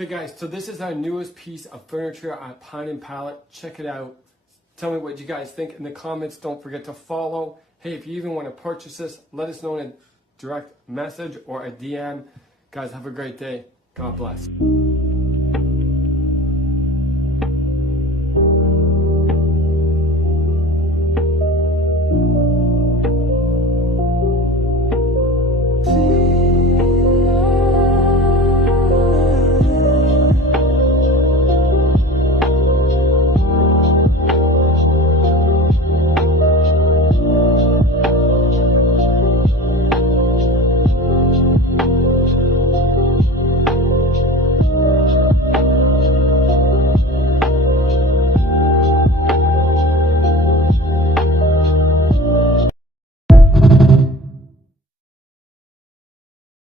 Okay guys, so this is our newest piece of furniture at Pine & Pallet. Check it out. Tell me what you guys think in the comments. Don't forget to follow. Hey, if you even want to purchase this, let us know in a direct message or a DM. Guys, have a great day. God bless.